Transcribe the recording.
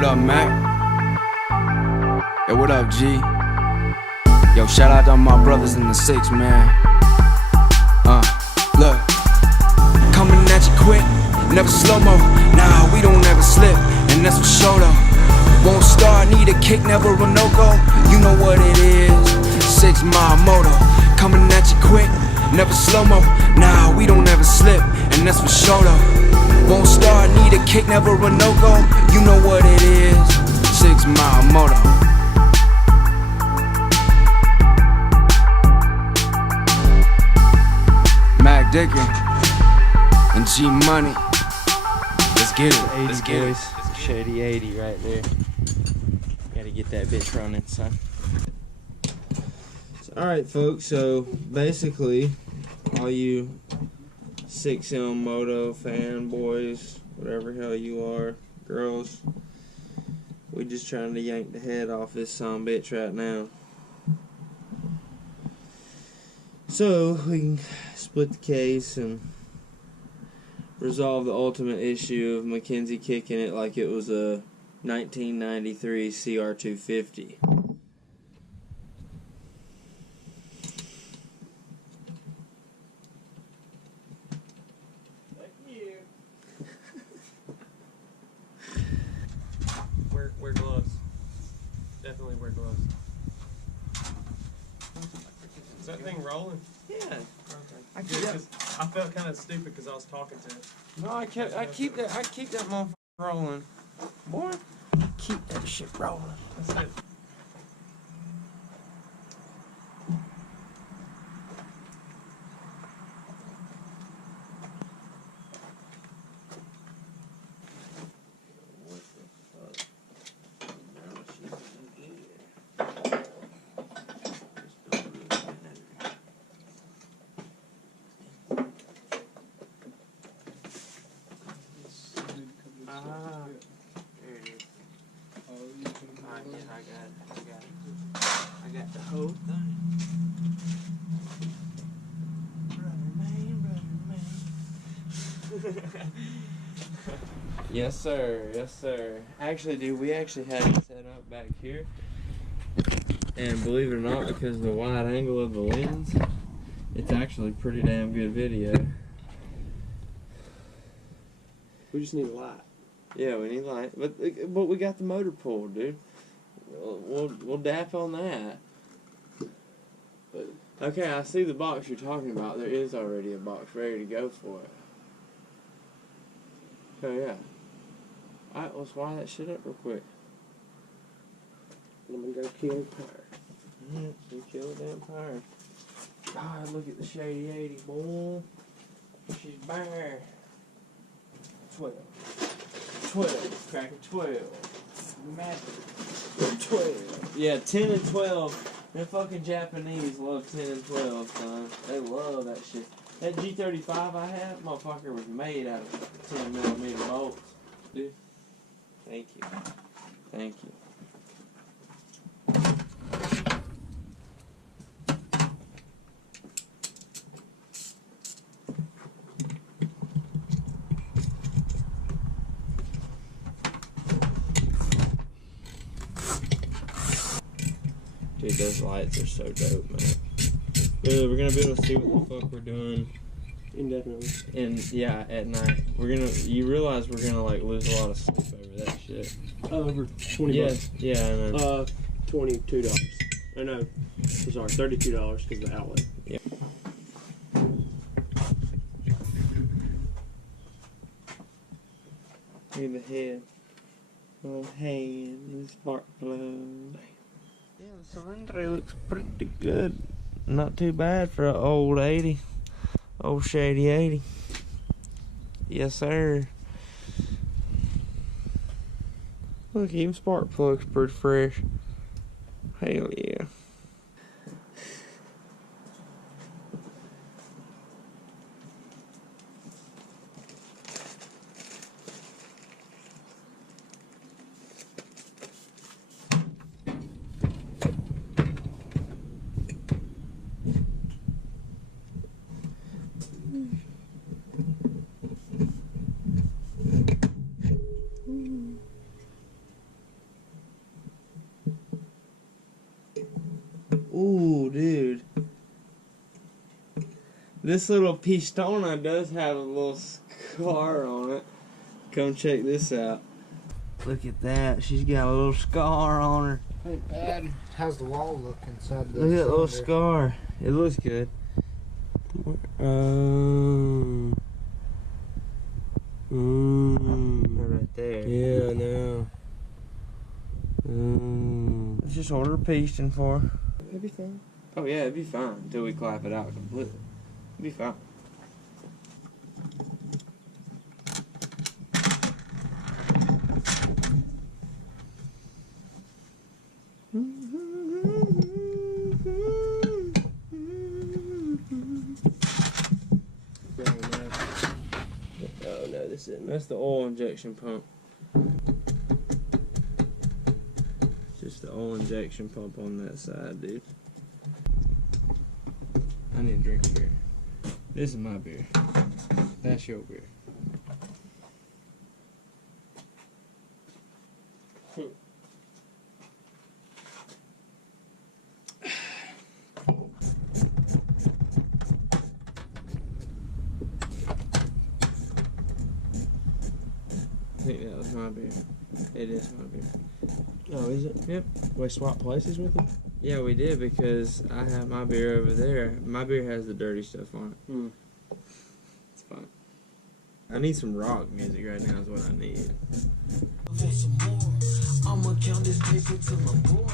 What up, Mac? Hey, what up, G? Yo, shout out to all my brothers in the 6, man. Look, coming at you quick, never slow-mo. Nah, we don't ever slip, and that's for sure though. Won't start, need a kick, never a no-go. You know what it is, 6 mile Moto. Coming at you quick, never slow-mo. Nah, we don't ever slip, and that's for sure though. Won't start, need a kick, never a no-go. You know what it is, 6 mile Moto. Mac Dickin and G Money. Let's get it, let's get it. It's a Shady 80 right there. Gotta get that bitch running, son. Alright folks, so basically all you 6M Moto fanboys, whatever hell you are, girls, we just trying to yank the head off this sumbitch right now. So we can split the case and resolve the ultimate issue of Mackenzie kicking it like it was a 1993 CR250. Wear gloves. Definitely wear gloves. Is that thing rolling? Yeah. Okay. I felt kind of stupid because I was talking to it. No, I keep that motherfucker rolling. Boy, keep that shit rolling. That's it. There it is. Alright, yeah, I got the whole thing. Brother man. Yes sir, yes sir. Actually, dude, we actually had it set up back here. And believe it or not, because of the wide angle of the lens, it's actually pretty damn good video. We just need a light. Yeah, we need light, but we got the motor pulled, dude. We'll dap on that. But okay, I see the box you're talking about. There is already a box ready to go for it. So yeah. Alright, let's wire that shit up real quick. I'm gonna go kill the tire. Yeah, so kill the damn tire. God, look at the Shady 80, boy. She's bare. 12. 12. Crack a 12. Magic. 12. Yeah, 10 and 12. Them fucking Japanese love 10 and 12, son. They love that shit. That G35 I have, motherfucker, was made out of 10mm bolts. Dude. Thank you. Thank you. Dude, those lights are so dope, man. Dude, we're gonna be able to see what the fuck we're doing Indefinitely. and yeah, at night. You realize we're gonna like lose a lot of sleep over that shit. Over 20 bucks. Yeah, I know. $22. Oh no, sorry, $32 because of the outlet. Yeah. Look at the head. Little hand, the spark plug. Yeah, the cylinder looks pretty good. Not too bad for an old 80. Old Shady 80. Yes, sir. Look, even spark plug's pretty fresh. Hell yeah. This little pistona does have a little scar on it. Come check this out. Look at that. She's got a little scar on her. Hey, Dad, how's the wall look inside the Look at that little cylinder? scar. It looks good. Right there. Yeah, I know. Let's just order a piston for her. It'd be fine. Oh yeah, it'd be fine until we clap it out completely. It'd be fine. Oh no, this isn't. That's the oil injection pump. It's just the oil injection pump on that side, dude. I need to drink a beer. This is my beer. That's your beer. I think that was my beer. It is my beer. Oh, is it? Yep. We swap places with it? Yeah, we did because I have my beer over there. My beer has the dirty stuff on it. Hmm. It's fine. I need some rock music right now is what I need. I'ma count this paper to my boy.